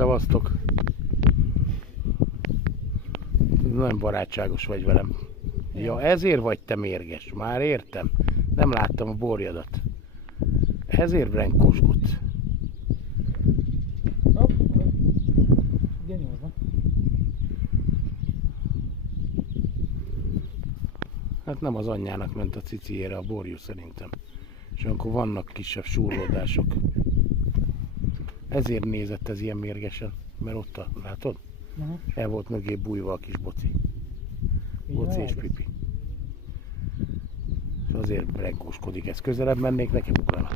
Szevasztok! Nagyon barátságos vagy velem. Ja, ezért vagy te mérges. Már értem. Nem láttam a borjadat. Ezért brenkóskodsz. Hát nem az anyjának ment a ciciére a borjú szerintem. És akkor vannak kisebb súrlódások. Ezért nézett ez ilyen mérgesen. Mert ott látod? El volt mögé bújva a kis boci. Boci és Pipi. És azért brenkóskodik. Ez közelebb mennék, nekem ugrana.